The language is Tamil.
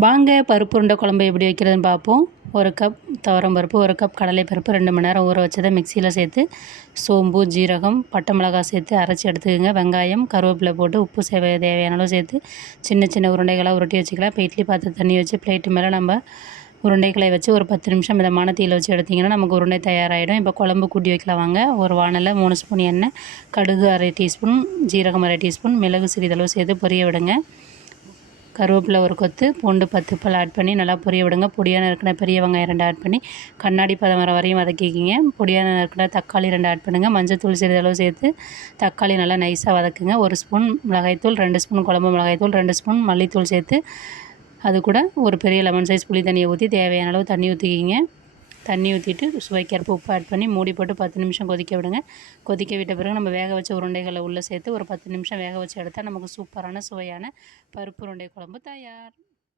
வாங்க பருப்பு உருண்டை குழம்பு எப்படி வைக்கிறதுன்னு பார்ப்போம். 1 கப் துவரம்பருப்பு, 1 கப் கடலைப்பருப்பு 2 மணி நேரம் ஊற வச்சதை மிக்சியில் சேர்த்து சோம்பு, ஜீரகம், பட்டை மிளகாய் சேர்த்து அரைச்சி எடுத்துக்கோங்க. வெங்காயம், கருவேப்பிலை போட்டு உப்பு தேவையான அளவு சேர்த்து சின்ன சின்ன உருண்டைகளாக உருட்டி வச்சுக்கலாம். இப்போ இட்லி பாத்திரம் தண்ணி வச்சு பிளேட்டு மேலே நம்ம உருண்டைகளை வச்சு ஒரு 10 நிமிஷம் மிதமான தீயில் வச்சு எடுத்திங்கன்னா நமக்கு உருண்டை தயாராகிடும். இப்போ குழம்பு கூட்டி வைக்கலாம் வாங்க. ஒரு வானலில் 3 ஸ்பூன் எண்ணெய், கடுகு அரை டீஸ்பூன், ஜீரகம் அரை டீஸ்பூன், மிளகு சிறிதளவு சேர்த்து பொரிய விடுங்க. கருவேப்பிலை ஒரு கொத்து, பூண்டு 10 பல் ஆட் பண்ணி நல்லா பொரிய விடுங்க. பொடியான நறுக்கின பெரிய வெங்காயம் 2 ஆட் பண்ணி கண்ணாடி பதம் வர வரையும் வதக்கிக்கிங்க. பொடியான நறுக்கின தக்காளி 2 ஆட் பண்ணுங்கள். மஞ்சள்தூள் சிறிதளவு சேர்த்து தக்காளி நல்லா நைஸாக வதக்குங்க. 1 ஸ்பூன் மிளகாய்த்தூள், 2 ஸ்பூன் குழம்பு மிளகாய்த்தூள், 2 ஸ்பூன் மல்லித்தூள் சேர்த்து அது கூட ஒரு பெரிய லெமன் சைஸ் புளி தண்ணியை ஊற்றி தேவையான அளவு தண்ணி ஊற்றிக்கிங்க. தண்ணி ஊற்றிட்டு சுவைக்கேற்ப உப்பு ஆட் பண்ணி மூடி போட்டு 10 நிமிஷம் கொதிக்க விடுங்க. கொதிக்க விட்ட பிறகு நம்ம வேக வச்ச உருண்டைகளை உள்ளே சேர்த்து ஒரு 10 நிமிஷம் வேக வச்சு எடுத்தால் நமக்கு சூப்பரான சுவையான பருப்பு உருண்டை குழம்பு தயார்.